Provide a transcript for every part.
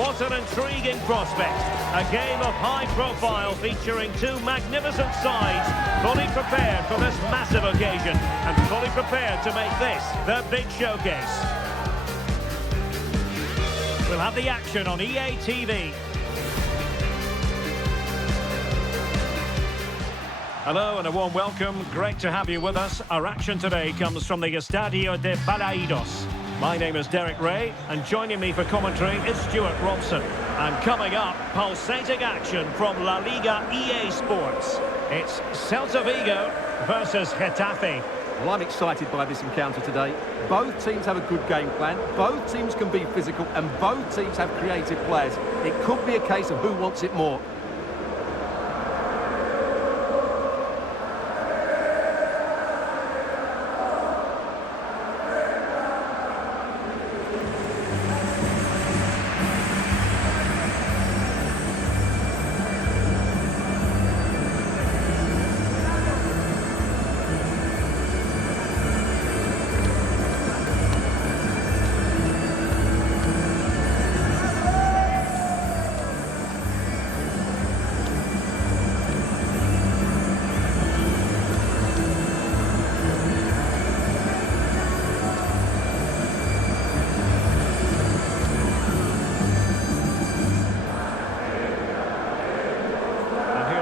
What an intriguing prospect. A game of high profile featuring two magnificent sides, fully prepared for this massive occasion and fully prepared to make this their big showcase. We'll have the action on EA TV. Hello and a warm welcome. Great to have you with us. Our action today comes from the Estadio de Balaidos. My name is Derek Ray, and joining me for commentary is Stuart Robson. And coming up, pulsating action from La Liga EA Sports. It's Celta Vigo versus Getafe. Well, I'm excited by this encounter today. Both teams have a good game plan, both teams can be physical, and both teams have creative players. It could be a case of who wants it more.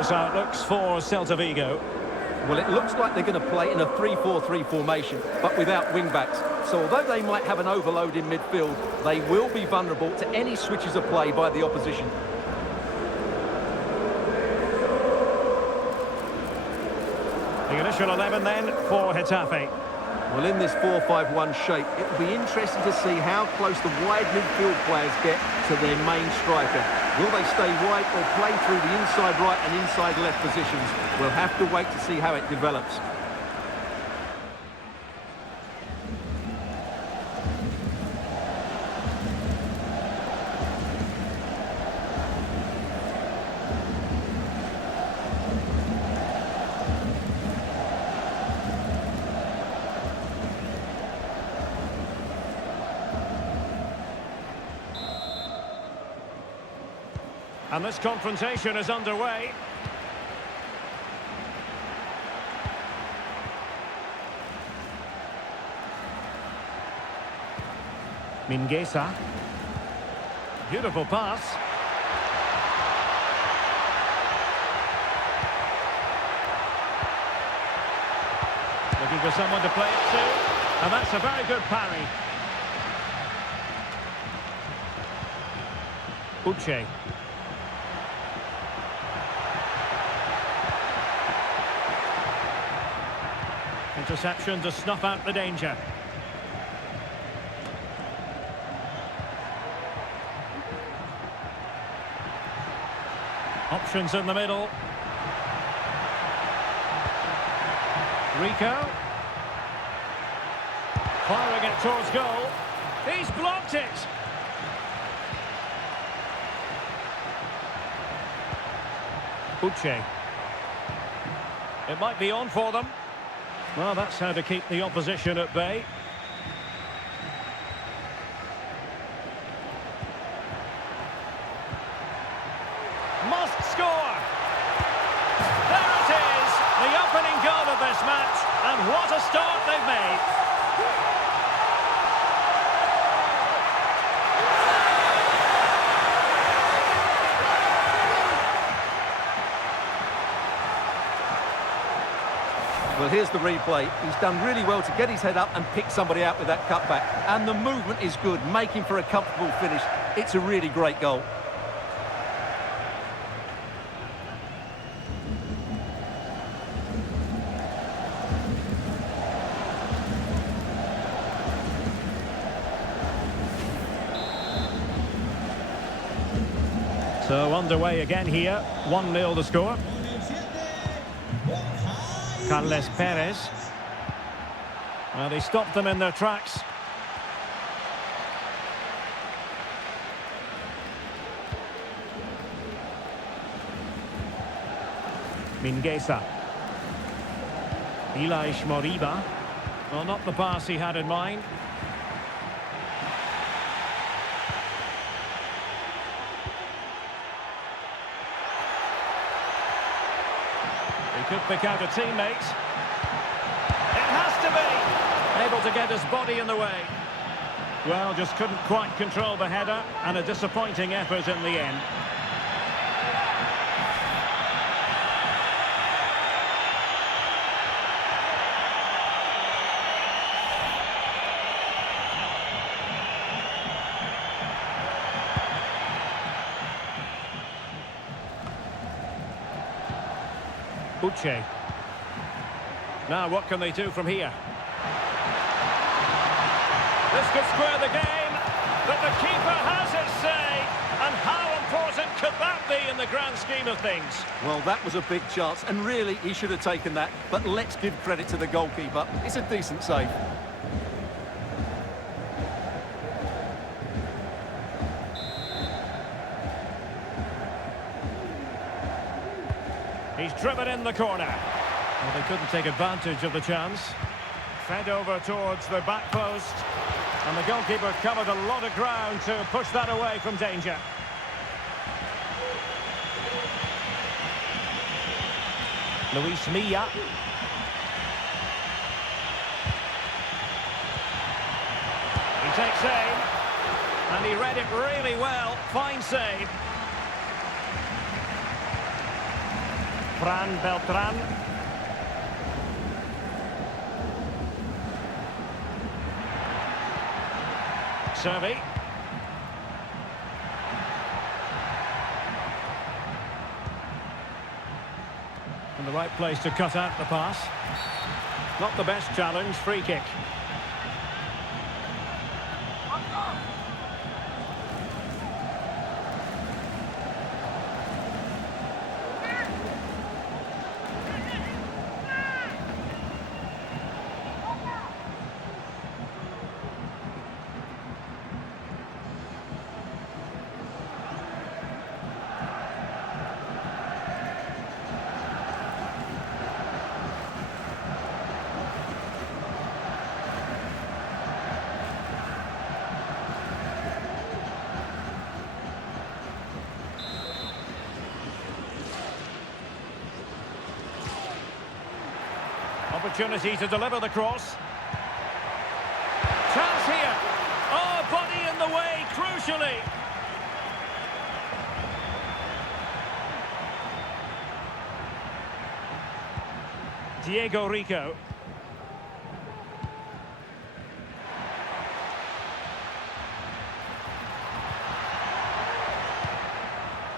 How it looks for Celta Vigo. Well, it looks like they're going to play in a 3-4-3 formation, but without wing-backs. So although they might have an overload in midfield, they will be vulnerable to any switches of play by the opposition. The initial 11 then for Getafe. Well, in this 4-5-1 shape, it will be interesting to see how close the wide midfield players get to their main striker. Will they stay wide or play through the inside right and inside left positions? We'll have to wait to see how it develops. And this confrontation is underway. Mingueza. Beautiful pass. Looking for someone to play it to. And that's a very good parry. Uche. Interception to snuff out the danger. Options in the middle. Rico. Firing it towards goal. He's blocked it. Uche. It might be on for them. Well, that's how to keep the opposition at bay. Must score! There it is! The opening goal of this match, and what a start they've made! Well, here's the replay. He's done really well to get his head up and pick somebody out with that cutback. And the movement is good, making for a comfortable finish. It's a really great goal. So underway again here, 1-0 the score. Carles Perez. Well, he stopped them in their tracks. Mingueza. Elias Moriba. Well, not the pass he had in mind. Could pick out a teammate. It has to be! Able to get his body in the way. Well, just couldn't quite control the header, and a disappointing effort in the end. Uche. Now, what can they do from here? This could square the game, but the keeper has his say. And how important could that be in the grand scheme of things? Well, that was a big chance, and really, he should have taken that. But let's give credit to the goalkeeper. It's a decent save. He's driven in the corner. Well, they couldn't take advantage of the chance. Fed over towards the back post. And the goalkeeper covered a lot of ground to push that away from danger. Luis Milla. He takes aim. And he read it really well. Fine save. Fran Beltran. Servi. In the right place to cut out the pass. Not the best challenge, free kick. Opportunity to deliver the cross. Chance here. Oh, body in the way, crucially. Diego Rico.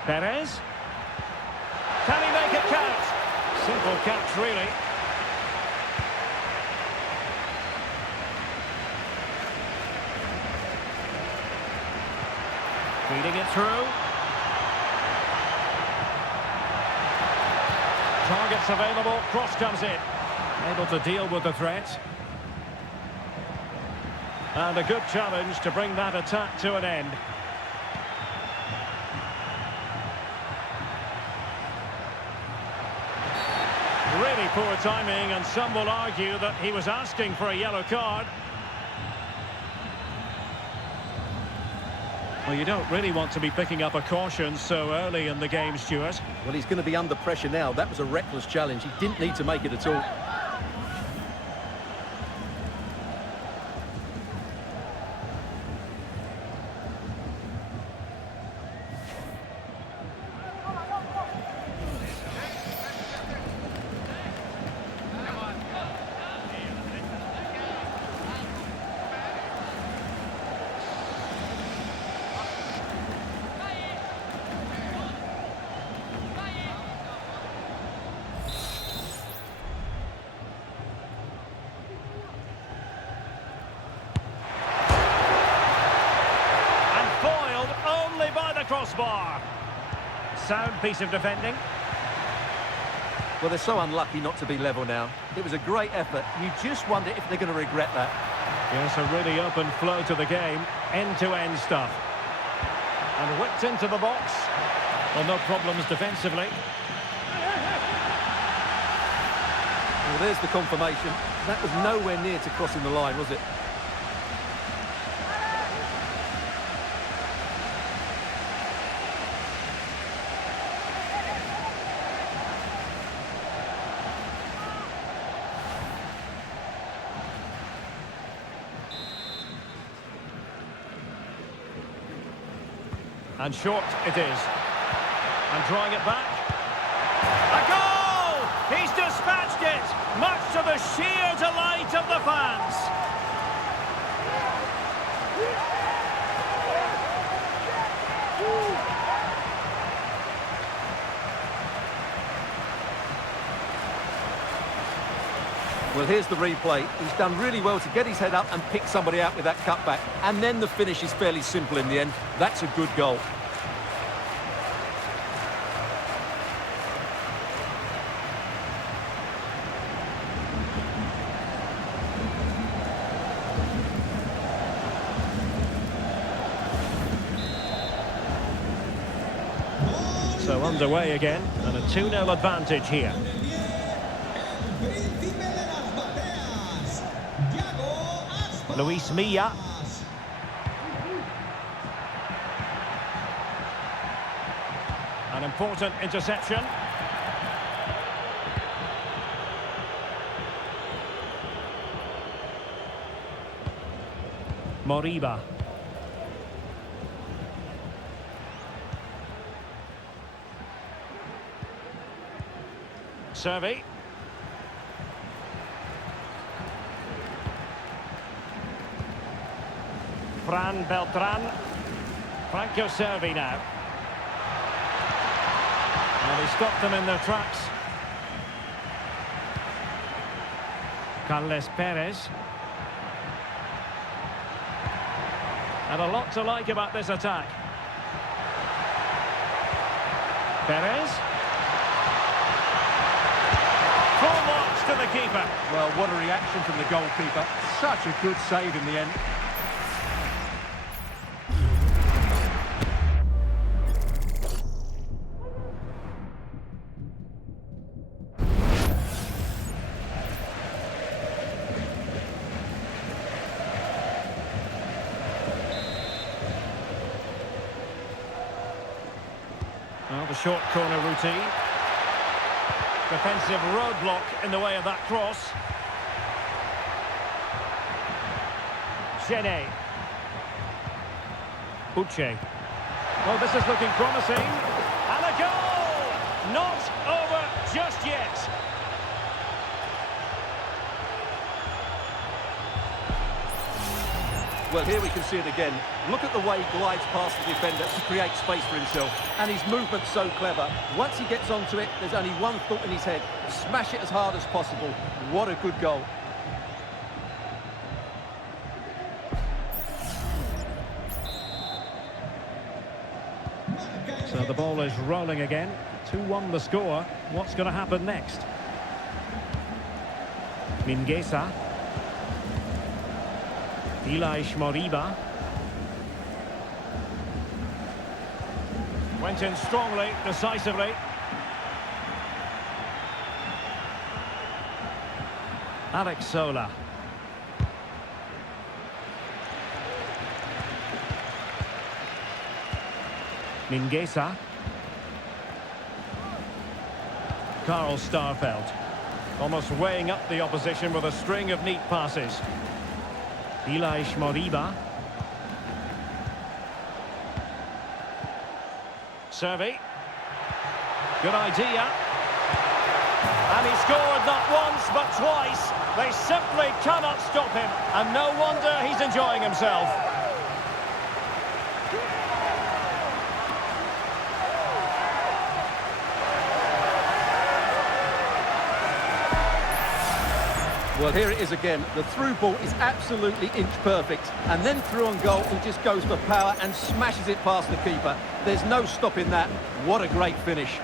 Perez. Can he make it count? Simple catch, really. Feeding it through. Targets available, cross comes in. Able to deal with the threat. And a good challenge to bring that attack to an end. Really poor timing, and some will argue that he was asking for a yellow card. Well, you don't really want to be picking up a caution so early in the game, Stuart. Well, he's going to be under pressure now. That was a reckless challenge. He didn't need to make it at all. Crossbar. Sound piece of defending. Well, they're so unlucky not to be level now. It was a great effort. You just wonder if they're going to regret that. Yes, a really open flow to the game. End-to-end stuff. And whipped into the box. Well, no problems defensively. Well, there's the confirmation. That was nowhere near to crossing the line, was it? And short it is. And drawing it back. A goal! He's dispatched it, much to the sheer delight of the fans. Well, here's the replay. He's done really well to get his head up and pick somebody out with that cutback. And then the finish is fairly simple in the end. That's a good goal. So underway again, and a 2-0 advantage here. Luis Milla. An important interception. Moriba. Servi. Fran Beltran. Franco Servi now. Well, he stopped them in their tracks. Carles Perez. And a lot to like about this attack. Perez. Full marks to the keeper. Well, what a reaction from the goalkeeper. Such a good save in the end. Well, the short corner routine. Defensive roadblock in the way of that cross. Gene. Uche. Well, this is looking promising. And a goal! Not over just yet. Well, here we can see it again. Look at the way he glides past the defender to create space for himself. And his movement's so clever. Once he gets onto it, there's only one thought in his head. Smash it as hard as possible. What a good goal. So the ball is rolling again. 2-1 the score. What's going to happen next? Mingueza. Elias Moriba. Went in strongly, decisively. Alex Sola. Mingueza. Carl Starfelt. Almost weighing up the opposition with a string of neat passes. Elias Moriba. Servi. Good idea. And he scored not once but twice. They simply cannot stop him. And no wonder he's enjoying himself. Well, here it is again. The through ball is absolutely inch perfect. And then through on goal, he just goes for power and smashes it past the keeper. There's no stopping that. What a great finish.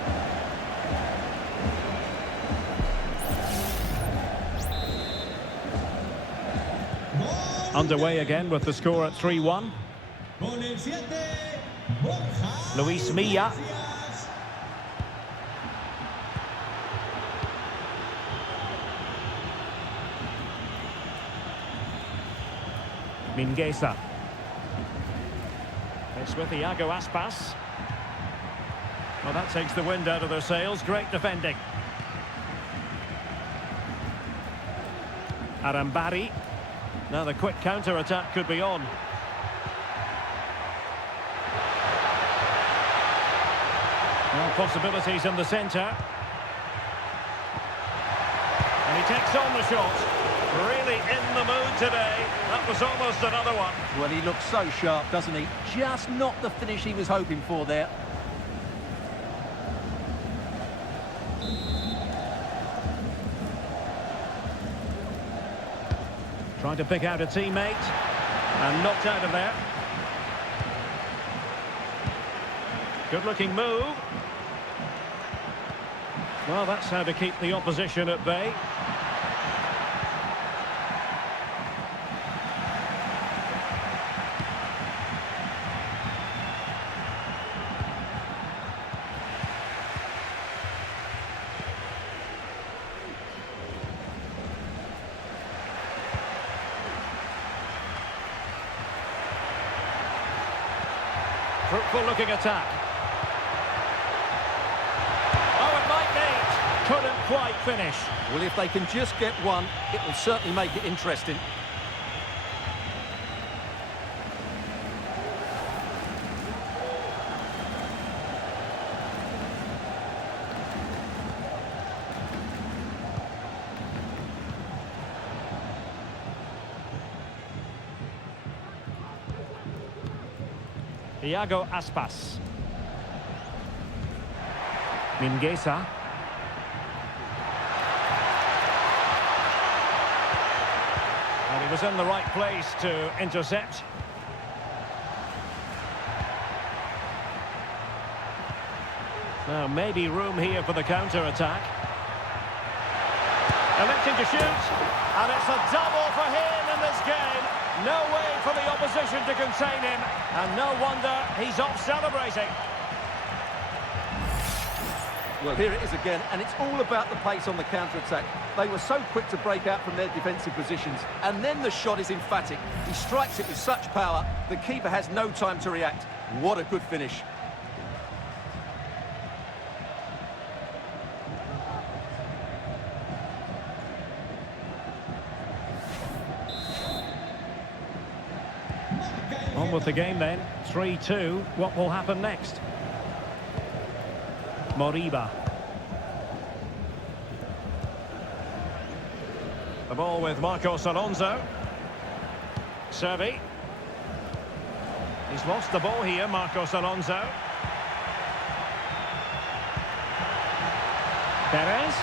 Underway again with the score at 3-1. Luis Milla. Mingueza. It's with Iago Aspas. Well, that takes the wind out of their sails. Great defending. Arambari. Now the quick counter-attack could be on. possibilities in the centre. And he takes on the shot. Really in the mood today. That was almost another one. Well, he looks so sharp, doesn't he? Just not the finish he was hoping for there. Trying to pick out a teammate. And knocked out of there. Good-looking move. Well, that's how to keep the opposition at bay. Fruitful-looking attack. Oh, it might be. Couldn't quite finish. Well, if they can just get one, it will certainly make it interesting. Iago Aspas. Mingueza. And he was in the right place to intercept. Now maybe room here for the counter-attack. Electing to shoot. And it's a double for him in this game. No way for the opposition to contain him. And no wonder he's off celebrating. Well, here it is again, and it's all about the pace on the counter-attack. They were so quick to break out from their defensive positions, and then the shot is emphatic. He strikes it with such power, the keeper has no time to react. What a good finish. On with the game then, 3-2. What will happen next? Moriba. The ball with Marcos Alonso. Servi. He's lost the ball here, Marcos Alonso. Perez.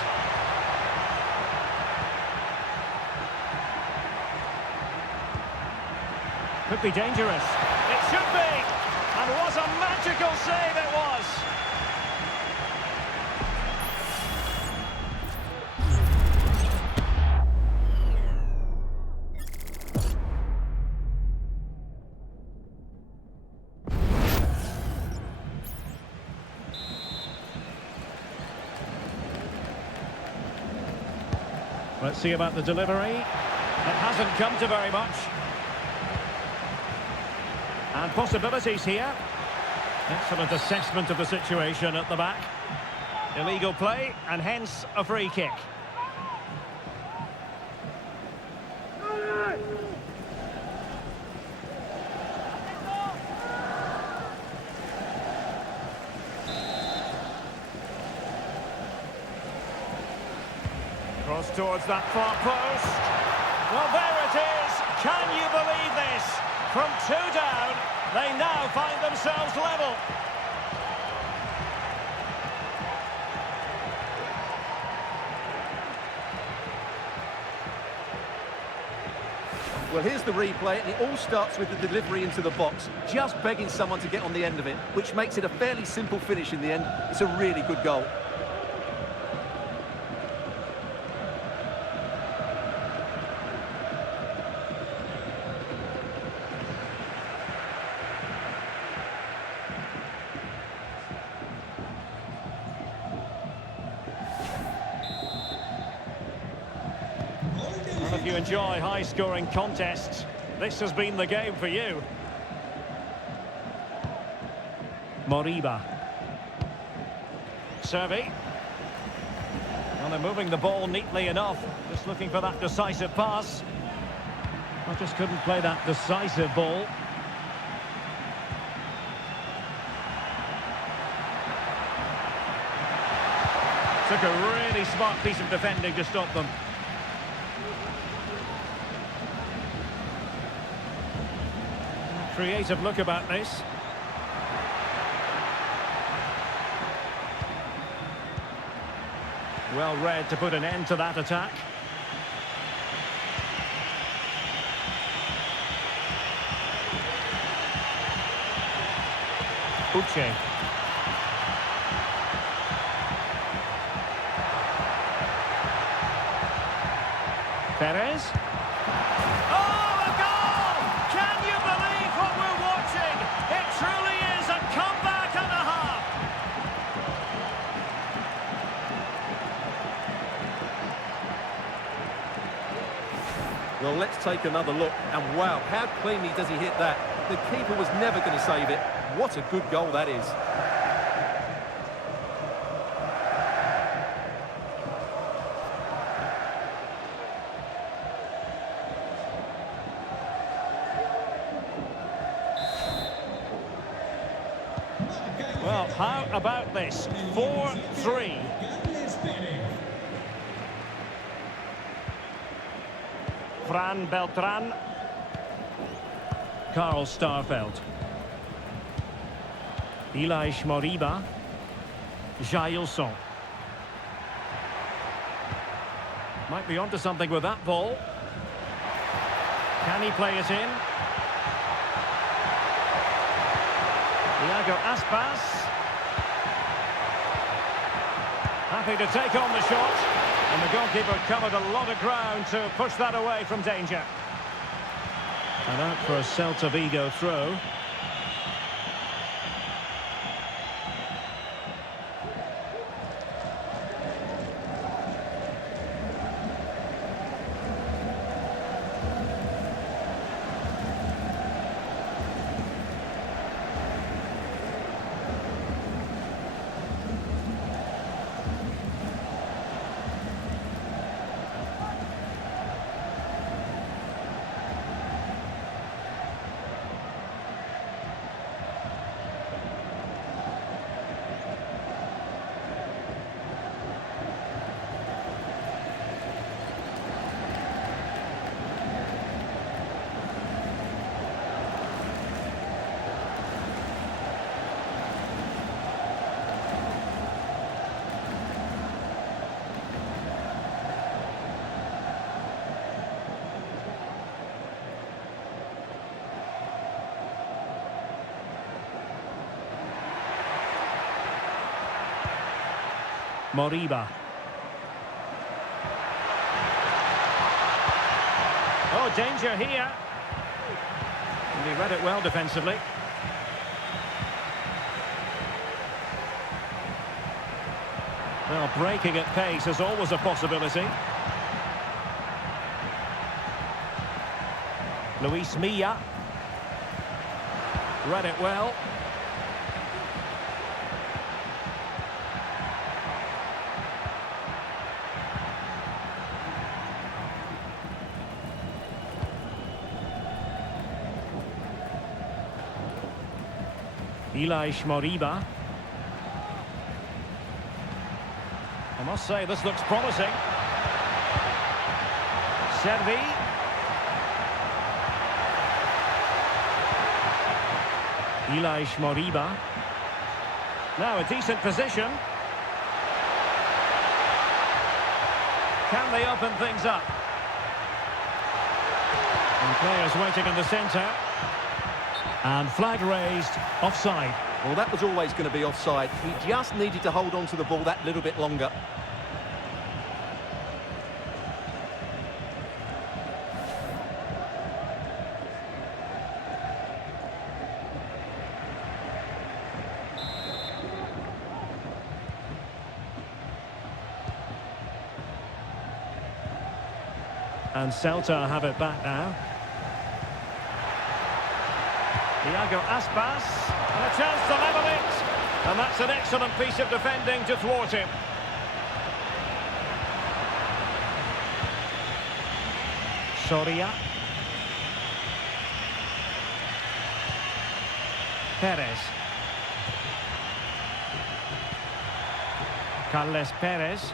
Could be dangerous. It should be. And what a magical save it was. Let's see about the delivery. It hasn't come to very much. And possibilities here. Excellent assessment of the situation at the back. Illegal play, and hence a free kick. Cross towards that far post. Well, there it is. Can you believe this? From 2 down, they now find themselves level. Well, here's the replay, and it all starts with the delivery into the box, just begging someone to get on the end of it, which makes it a fairly simple finish in the end. It's a really good goal. If you enjoy high-scoring contests, this has been the game for you. Moriba. Servi. Well, they're moving the ball neatly enough. Just looking for that decisive pass. I just couldn't play that decisive ball. Took a really smart piece of defending to stop them. Creative look about this. Well read to put an end to that attack. Uche. Perez. Oh, a goal! Can you believe what we're watching? It truly is a comeback and a half. Well, let's take another look. And wow, how cleanly does he hit that? The keeper was never going to save it. What a good goal that is. Well, how about this? 4-3. Fran Beltran. Carl Starfelt. Elias Moriba. Jailson. Might be onto something with that ball. Can he play it in? Iago Aspas. Happy to take on the shot. And the goalkeeper covered a lot of ground to push that away from danger. And out for a Celta Vigo throw. Moriba. Oh, danger here. And he read it well defensively. Well, breaking at pace is always a possibility. Luis Milla. Read it well. Elias Moriba. I must say, this looks promising. Servi. Elias Moriba. Now a decent position. Can they open things up? And players waiting in the centre. And flag raised, offside. Well, that was always going to be offside. He just needed to hold on to the ball that little bit longer. And Celta have it back now. Iago Aspas, and a chance to level it. And that's an excellent piece of defending to thwart him. Soria. Perez. Carles Perez.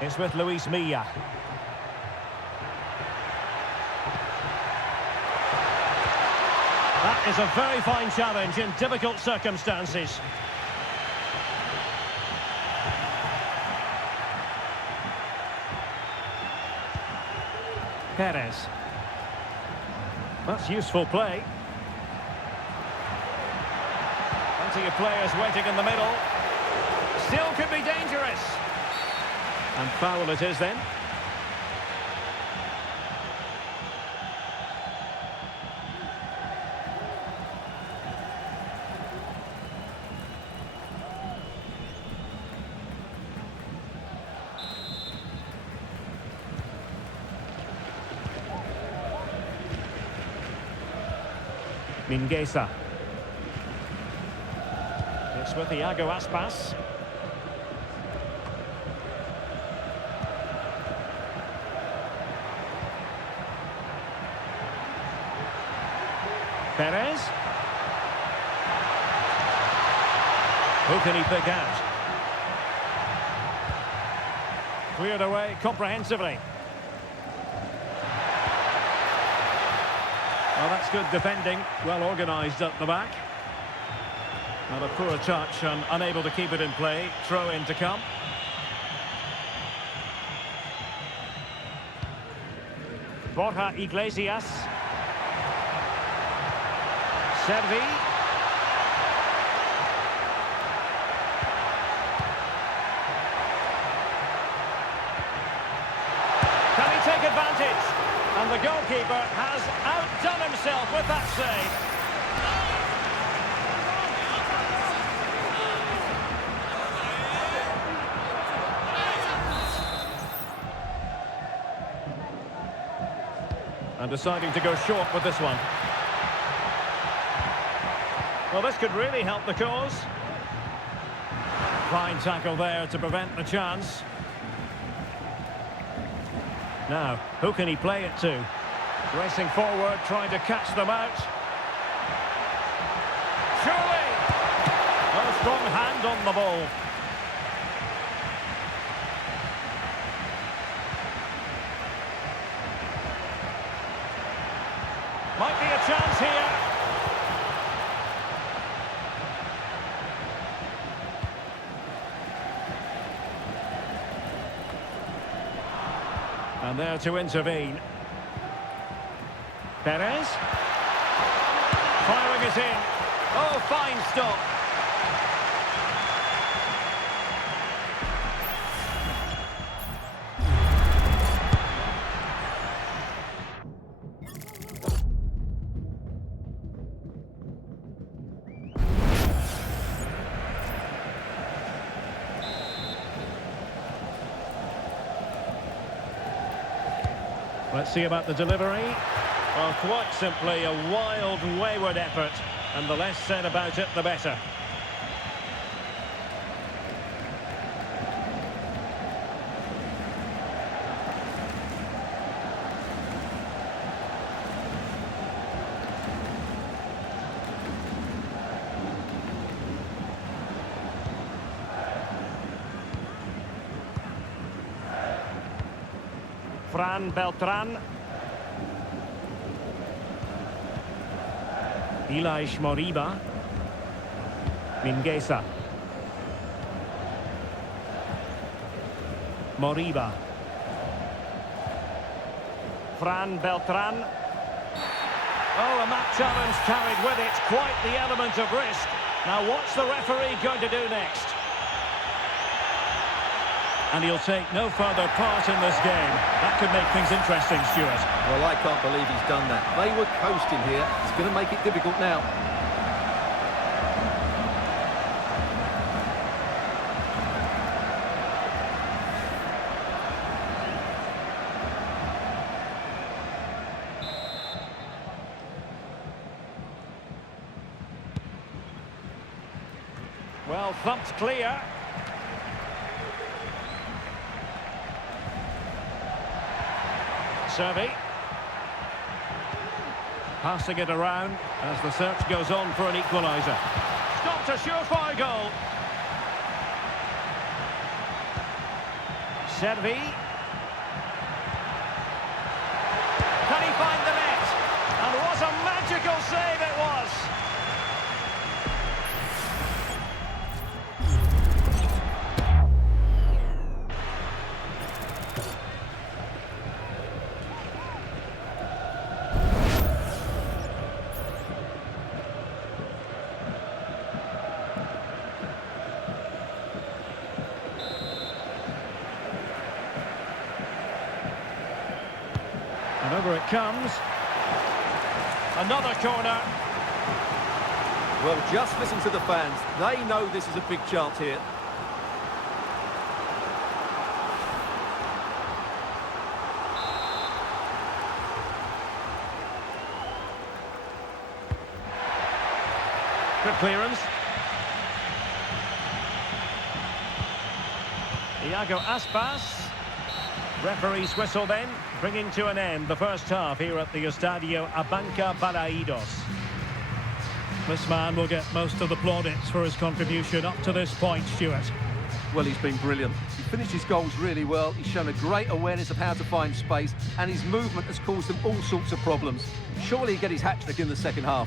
It's with Luis Milla. That is a very fine challenge in difficult circumstances. Perez. That's useful play. Plenty of players waiting in the middle. Still could be dangerous. And foul it is then. Mingueza. It's with Iago Aspas. Perez. Who can he pick out? Cleared away comprehensively. Well, that's good defending, well organised at the back. Not a poor touch and unable to keep it in play. Throw in to come. Borja Iglesias. Servi. Can he take advantage? And the goalkeeper has outdone himself with that save. And deciding to go short with this one. Well, this could really help the cause. Fine tackle there to prevent the chance. Now, who can he play it to? Racing forward, trying to catch them out. Surely! A strong hand on the ball. Might be a chance here. And there to intervene. Perez. Firing it in. Oh, fine stop. Let's see about the delivery. Well, quite simply a wild, wayward effort, and the less said about it, the better. Fran Beltran. Ilaix Moriba. Mingueza. Moriba. Fran Beltran. Oh, and that challenge carried with it quite the element of risk. Now, what's the referee going to do next? And he'll take no further part in this game. That could make things interesting, Stuart. Well, I can't believe he's done that. They were coasting here. It's going to make it difficult now. Well, thumped clear. Servi. Passing it around as the search goes on for an equaliser. Stopped a surefire goal. Servi. Can he find the net? And what a magical save it was! And over it comes. Another corner. Well, just listen to the fans. They know this is a big chance here. Good clearance. Iago Aspas. Referee's whistle then, bringing to an end the first half here at the Estadio Abanca Balaidos. This man will get most of the plaudits for his contribution up to this point, Stuart. Well, he's been brilliant. He finished his goals really well. He's shown a great awareness of how to find space, and his movement has caused them all sorts of problems. Surely he'll get his hat-trick in the second half.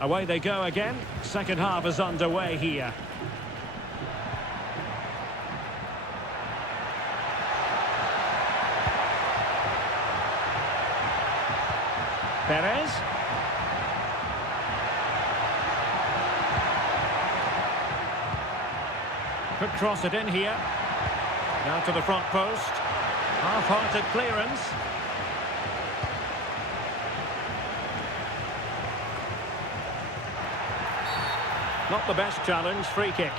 Away they go again. Second half is underway here. Perez. Could cross it in here. Now to the front post. Half-hearted clearance. Not the best challenge, free kick.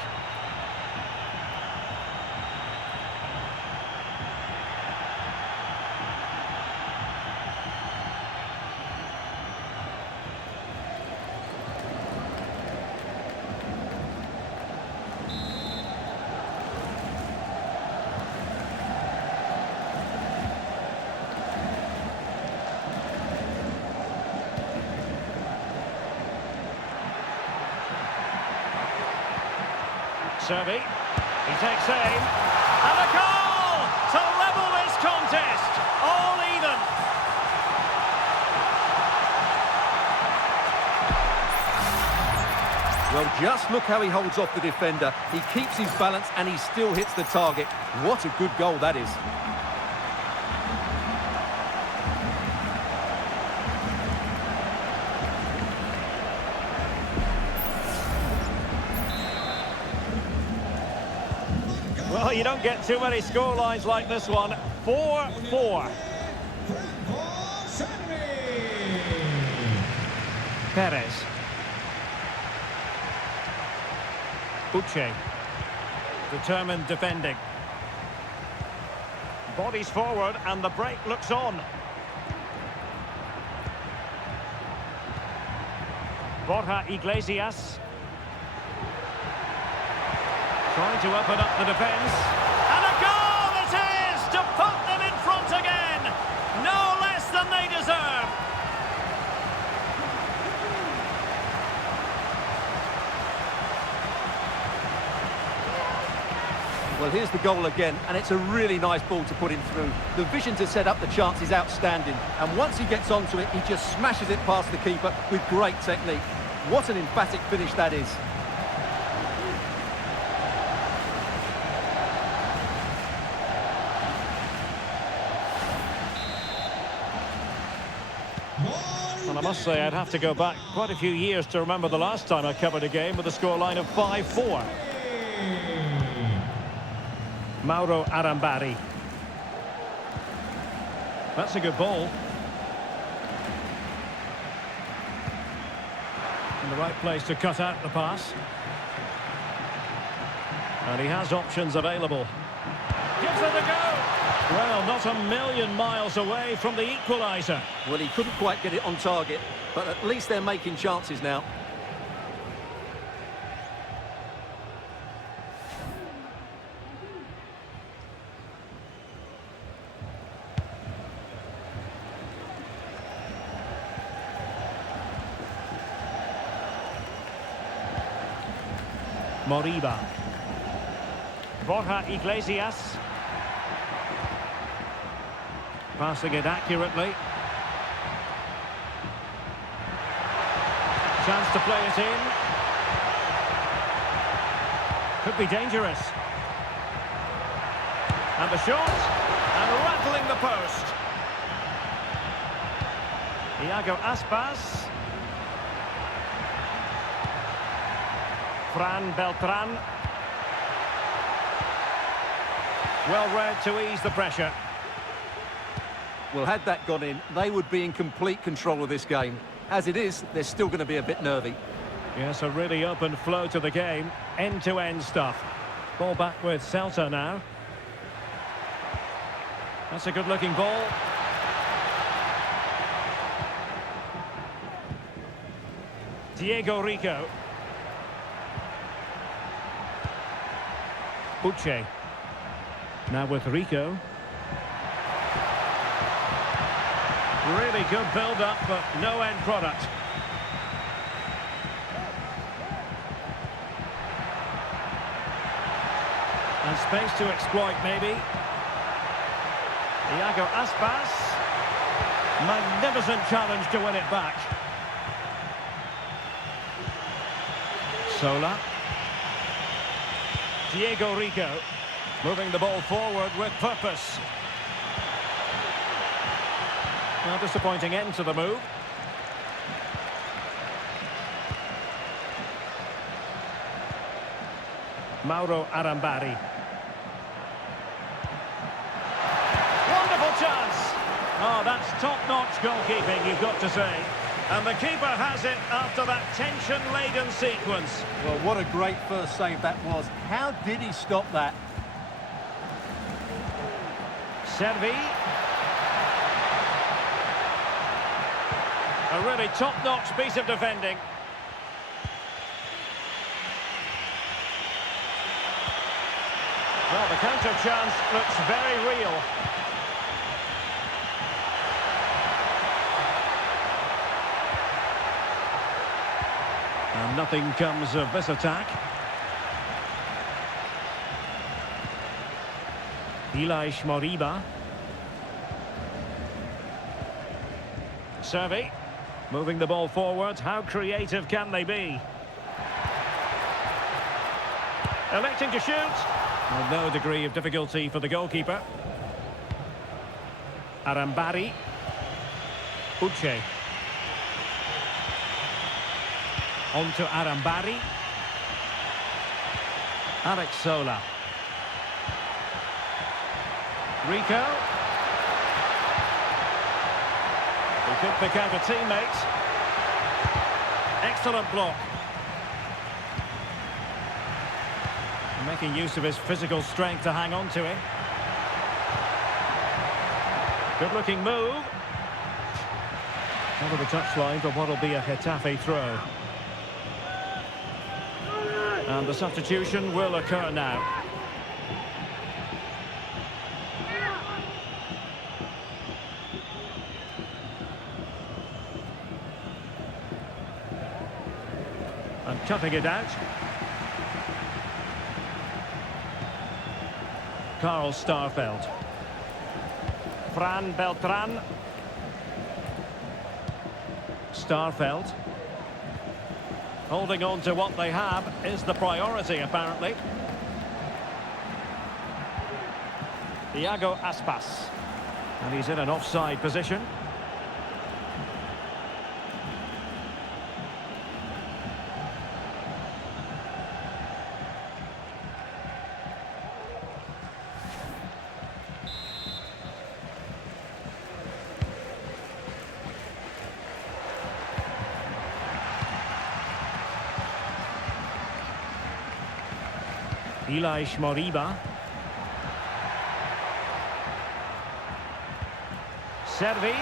Servi, he takes aim, and a goal to level this contest, all even. Well, just look how he holds off the defender. He keeps his balance and he still hits the target. What a good goal that is. Well, you don't get too many scorelines like this one. 4-4. Perez. Uche. Determined defending. Bodies forward and the break looks on. Borja Iglesias. Trying to open up the defence. And a goal it is to put them in front again. No less than they deserve. Well, here's the goal again, and it's a really nice ball to put him through. The vision to set up the chance is outstanding, and once he gets onto it, he just smashes it past the keeper with great technique. What an emphatic finish that is. And I must say, I'd have to go back quite a few years to remember the last time I covered a game with a scoreline of 5-4. Mauro Arambari. That's a good ball. In the right place to cut out the pass. And he has options available. Gives it a go. Well, not a million miles away from the equaliser. Well, he couldn't quite get it on target, but at least they're making chances now. Moriba. Borja Iglesias. Passing it accurately. Chance to play it in. Could be dangerous. And the shot. And rattling the post. Iago Aspas. Fran Beltran. Well read to ease the pressure. Well, had that gone in, they would be in complete control of this game. As it is, they're still going to be a bit nervy. Yes, a really open flow to the game. End-to-end stuff. Ball back with Celta now. That's a good-looking ball. Diego Rico. Uche. Now with Rico. Really good build-up, but no end product. And space to exploit, maybe. Iago Aspas. Magnificent challenge to win it back. Sola. Diego Rico. Moving the ball forward with purpose. Well, disappointing end to the move. Mauro Arambari. Wonderful chance! Oh, that's top-notch goalkeeping, you've got to say. And the keeper has it after that tension-laden sequence. Well, what a great first save that was. How did he stop that? Servi. A really top-notch piece of defending. Well, the counter chance looks very real. And nothing comes of this attack. Ilaix Moriba. Servi. Moving the ball forward. How creative can they be? Electing to shoot. With no degree of difficulty for the goalkeeper. Arambari. Uche. On to Arambari. Alex Sola. Rico. He could pick out a teammate. Excellent block. Making use of his physical strength to hang on to it. Good looking move. Over the touchline for what will be a Getafe throw. And the substitution will occur now. And cutting it out. Carl Starfelt. Fran Beltran. Starfelt. Holding on to what they have is the priority, apparently. Iago Aspas. And he's in an offside position. Ilaix Moriba. Servi.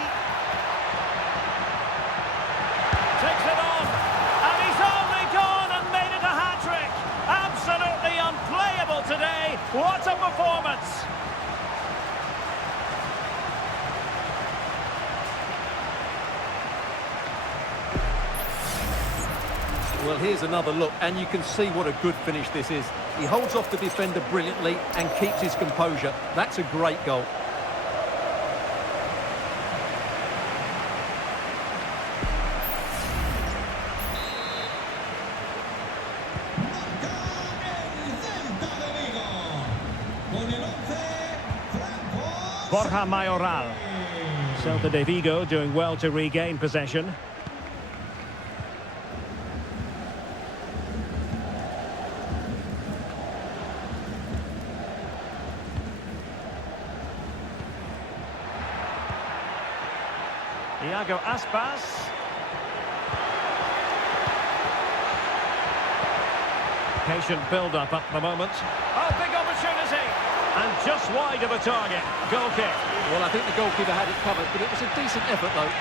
Takes it on. And he's only gone and made it a hat-trick. Absolutely unplayable today. What a performance. Well, here's another look, and you can see what a good finish this is. He holds off the defender brilliantly and keeps his composure. That's a great goal. Borja Mayoral. Celta de Vigo doing well to regain possession. Iago Aspas. Patient build-up at the moment. Oh, big opportunity! And just wide of a target. Goal kick. Well, I think the goalkeeper had it covered, but it was a decent effort, though.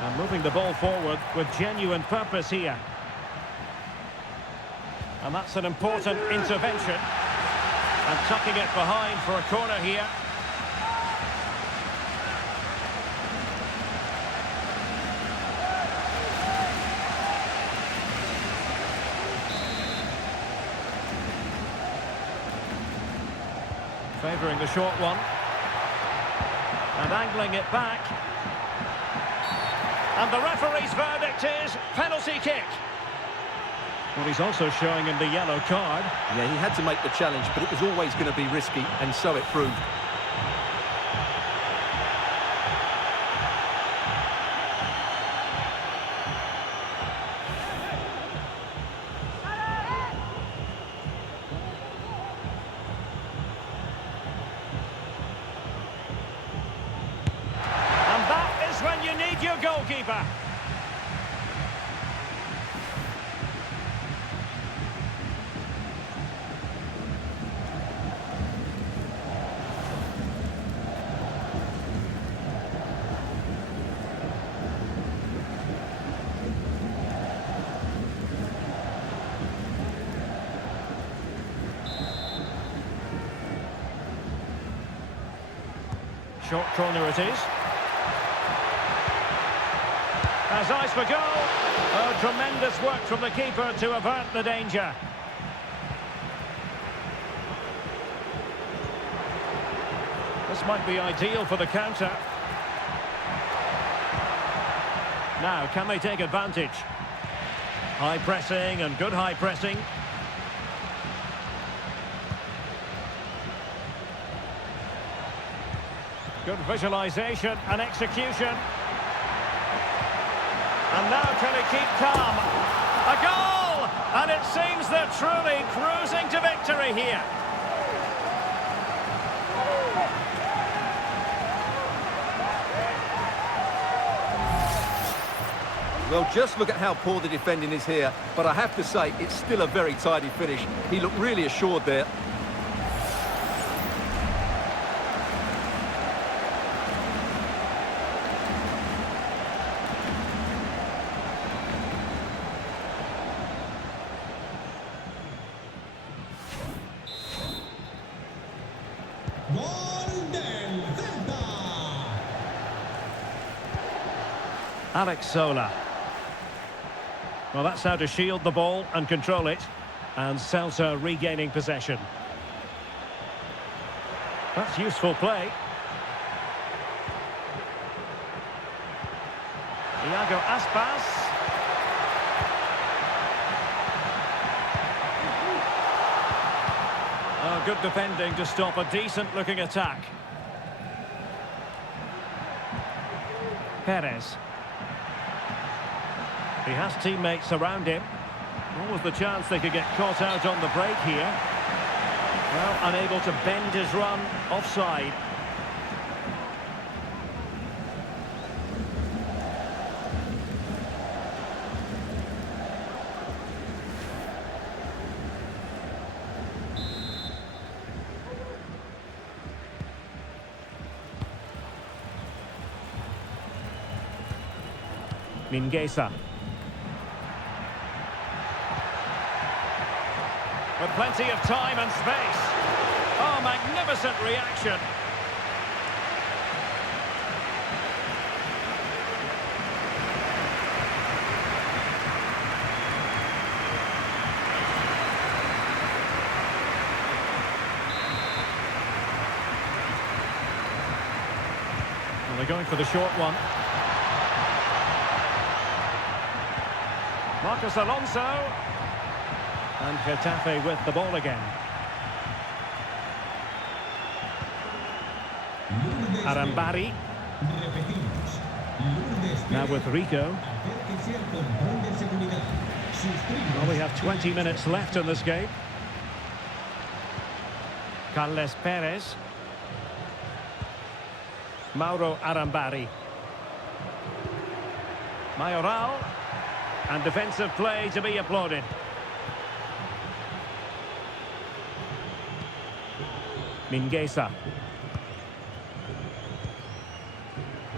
And moving the ball forward with genuine purpose here. And that's an important intervention. And tucking it behind for a corner here. Favouring the short one. And angling it back. And the referee's verdict is penalty kick. Well, he's also showing him the yellow card. Yeah, he had to make the challenge, but it was always going to be risky, and so it proved. And that is when you need your goalkeeper. Short corner it is. Has eyes for goal. Oh, tremendous work from the keeper to avert the danger. This might be ideal for the counter. Now, can they take advantage? High pressing and good high pressing. Good visualisation and execution. And now can he keep calm? A goal! And it seems they're truly cruising to victory here. Well, just look at how poor the defending is here, but I have to say, it's still a very tidy finish. He looked really assured there. Alex Sola. Well, that's how to shield the ball and control it. And Celta regaining possession. That's useful play. Iago Aspas. Oh, good defending to stop a decent-looking attack. He has teammates around him. What was the chance they could get caught out on the break here? Well, unable to bend his run, offside. Mingueza. With plenty of time and space. Oh, magnificent reaction. Well, they're going for the short one. Marcos Alonso. And Getafe with the ball again. Arambari. Now with Rico. Well, we have 20 minutes left in this game. Carles Perez. Mauro Arambari. Mayoral. And defensive play to be applauded. Mingueza.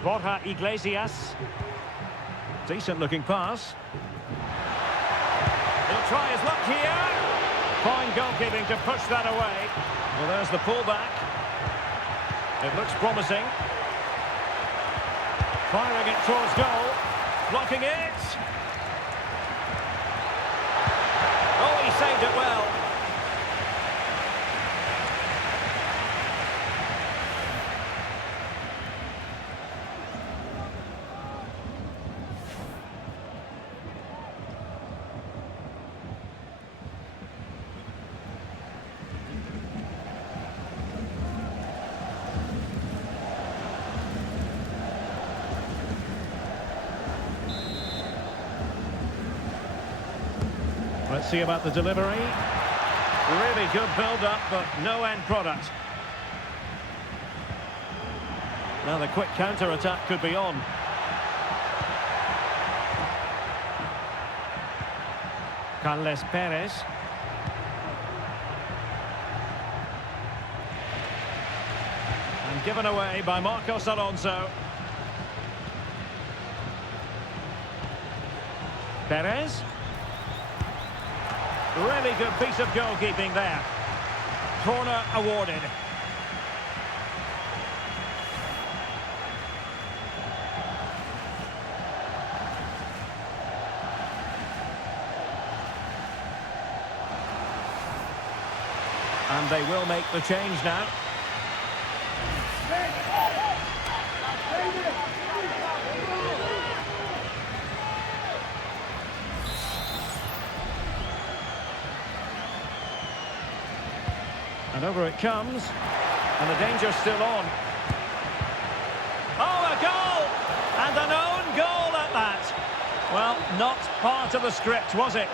Borja Iglesias. Decent looking pass. He'll try his luck here. Fine goalkeeping to push that away. Well, there's the pullback. It looks promising. Firing it towards goal. Blocking it. Oh, he saved it well. Let's see about the delivery. Really good build-up, but no end product. Now the quick counter-attack could be on. Carles Perez. And given away by Marcos Alonso. Perez. Really good piece of goalkeeping there. Corner awarded. And they will make the change now. And over it comes, and the danger's still on. Oh, a goal! And an own goal at that. Well, not part of the script, was it?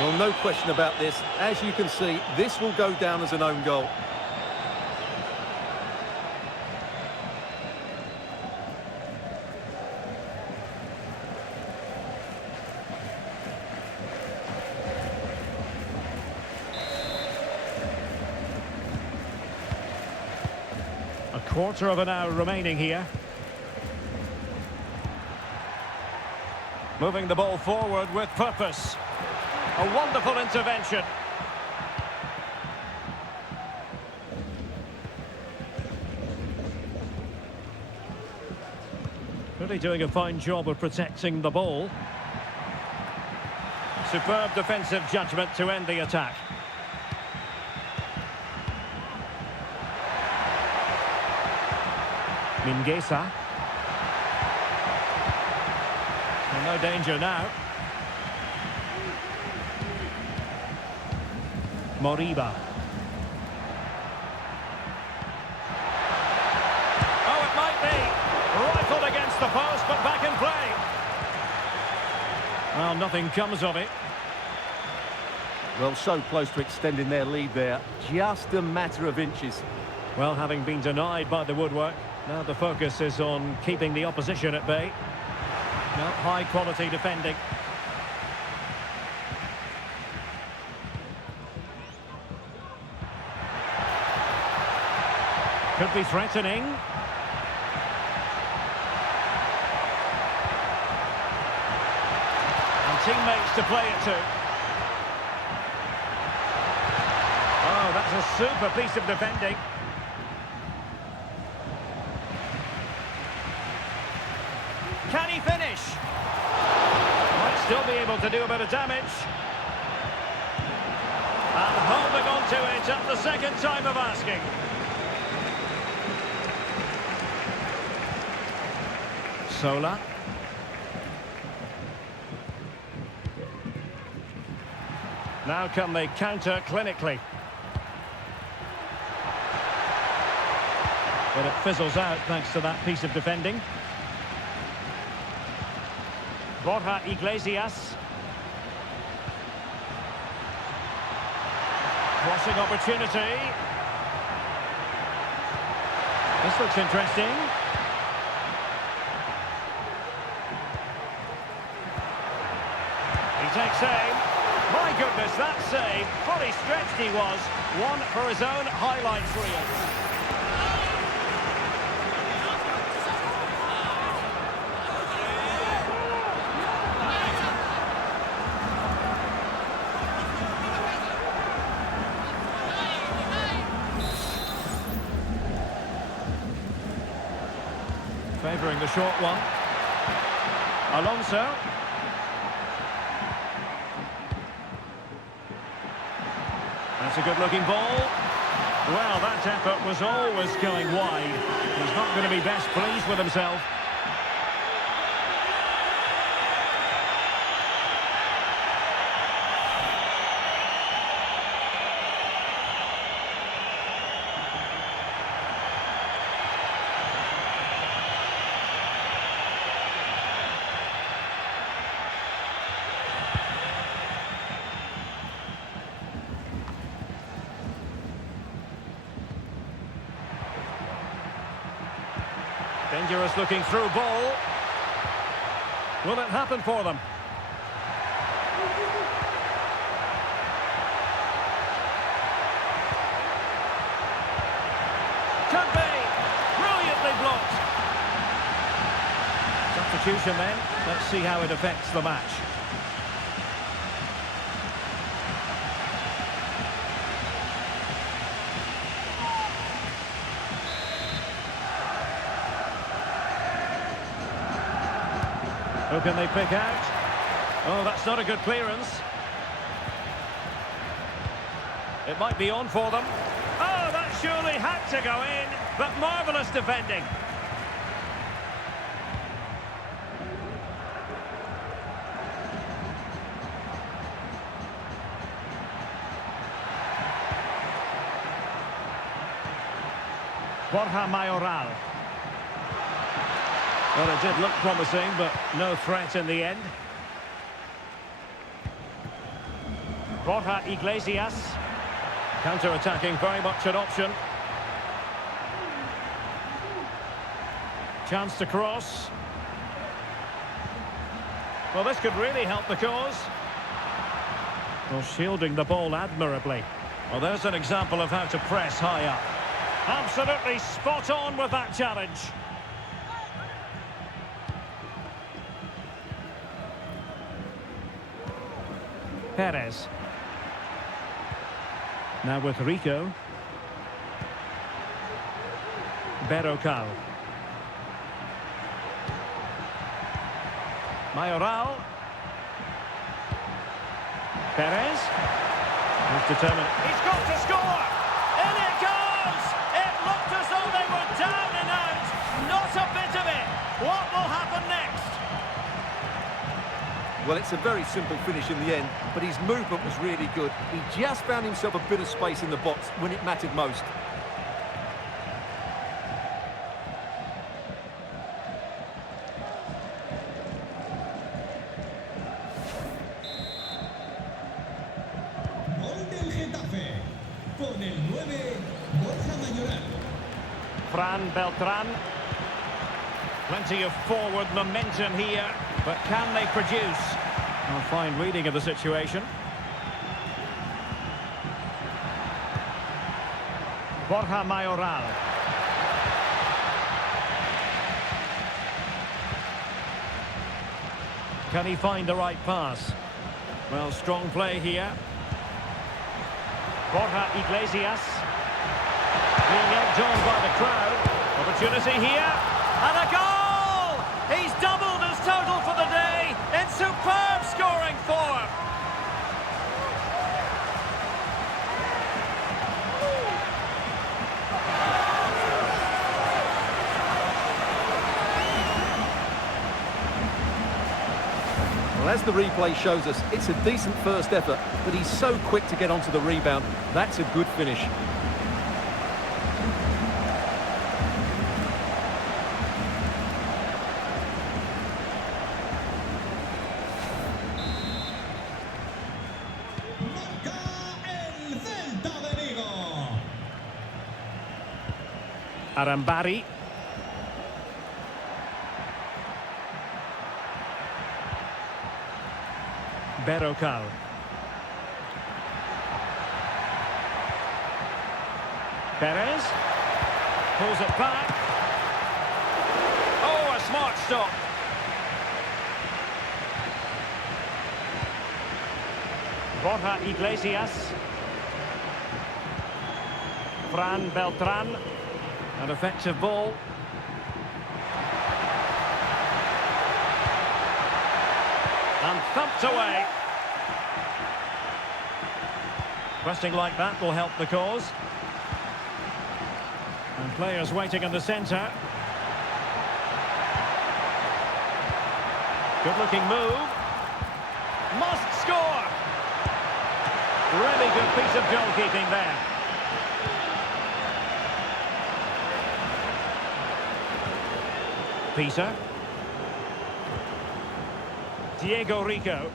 Well, no question about this. As you can see, this will go down as an own goal. A quarter of an hour remaining here. Moving the ball forward with purpose. A wonderful intervention. Really doing a fine job of protecting the ball. Superb defensive judgment to end the attack. Mingueza. Well, no danger now. Moriba. the post, but back in play. Well, nothing comes of it. Well, so close to extending their lead there. Just a matter of inches. Well, having been denied by the woodwork, now the focus is on keeping the opposition at bay. Now, high-quality defending. Could be threatening. And teammates to play it to. Oh, that's a super piece of defending. Can he finish? Might still be able to do a bit of damage. And holding on to it at the second time of asking. Sola. Now can they counter clinically? But it fizzles out thanks to that piece of defending. Borja Iglesias. Crossing opportunity. This looks interesting. He takes aim. My goodness, that save. Fully stretched he was. One for his own highlights reel. Favouring the short one. Alonso. That's a good-looking ball. Well, that effort was always going wide. He's not going to be best pleased with himself. Dangerous looking through ball. Will it happen for them? Could be. Brilliantly blocked. Substitution then. Let's see how it affects the match. Who can they pick out? Oh, that's not a good clearance. It might be on for them. Oh, that surely had to go in, but marvellous defending. Borja Mayoral. Well, it did look promising, but no threat in the end. Borja Iglesias. Counter-attacking, very much an option. Chance to cross. Well, this could really help the cause. Well, shielding the ball admirably. Well, there's an example of how to press high up. Absolutely spot on with that challenge. Perez. Now with Rico. Berrocal. Mayoral. Perez. He's determined. He's got to score! In it goes! It looked as though they were down and out. Not a bit of it. What will happen next? Well, it's a very simple finish in the end, but his movement was really good. He just found himself a bit of space in the box when it mattered most. Fran Beltran. Plenty of forward momentum here, but can they produce? A fine reading of the situation. Borja Mayoral. Can he find the right pass? Well, strong play here. Borja Iglesias. Being egged on by the crowd. Opportunity here. And a goal! He's doubled his total for the day in superb scoring form. Well, as the replay shows us, it's a decent first effort, but he's so quick to get onto the rebound. That's a good finish. El Celta de Vigo. Arambari. Berrocal. Perez. Pulls it back. Oh, a smart stop. Borja Iglesias. Fran Beltran. An effective ball. And thumped away. Pressing like that will help the cause. And players waiting in the centre. Good-looking move. Must score! Really good piece of goalkeeping there. Peter. Diego Rico.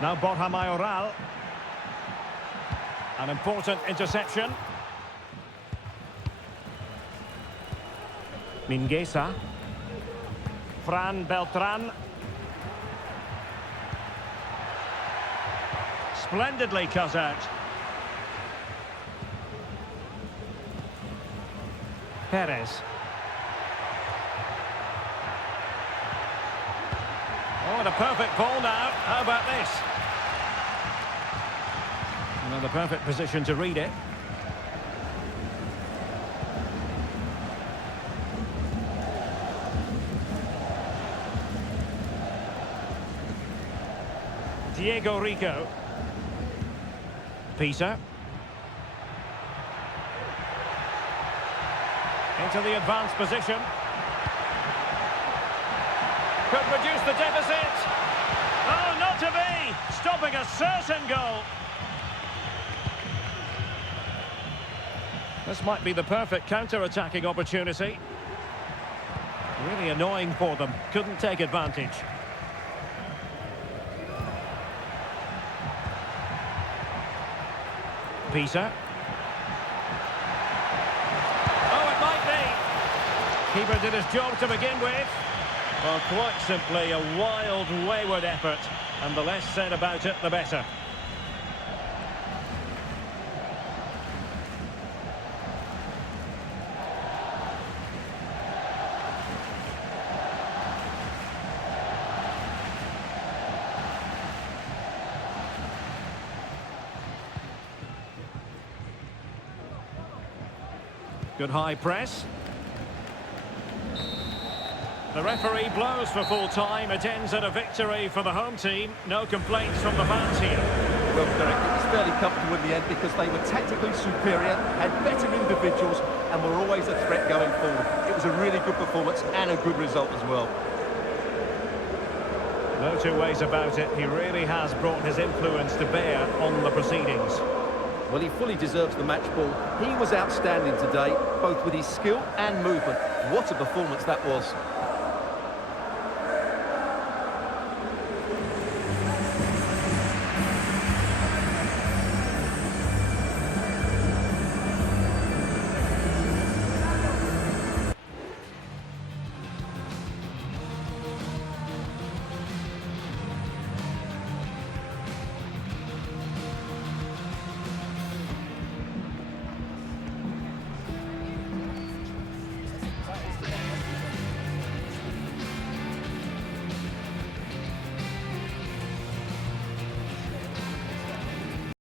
Now Borja Mayoral. An important interception. Mingueza. Fran Beltran. Splendidly cut out. Perez. Oh, and a perfect ball now. How about this? Well, the perfect position to read it. Diego Rico. Peter. Into the advanced position. Could reduce the deficit. Oh, not to be! Stopping a certain goal. This might be the perfect counter-attacking opportunity. Really annoying for them. Couldn't take advantage. Peter. Oh, it might be. Keeper did his job to begin with. Well, quite simply a wild, wayward effort. And the less said about it, the better. Good high press. The referee blows for full time. It ends in a victory for the home team. No complaints from the fans here. Well, Derek, it was fairly comfortable in the end because they were tactically superior, had better individuals, and were always a threat going forward. It was a really good performance and a good result as well. No two ways about it. He really has brought his influence to bear on the proceedings. Well, he fully deserves the match ball. He was outstanding today, both with his skill and movement. What a performance that was.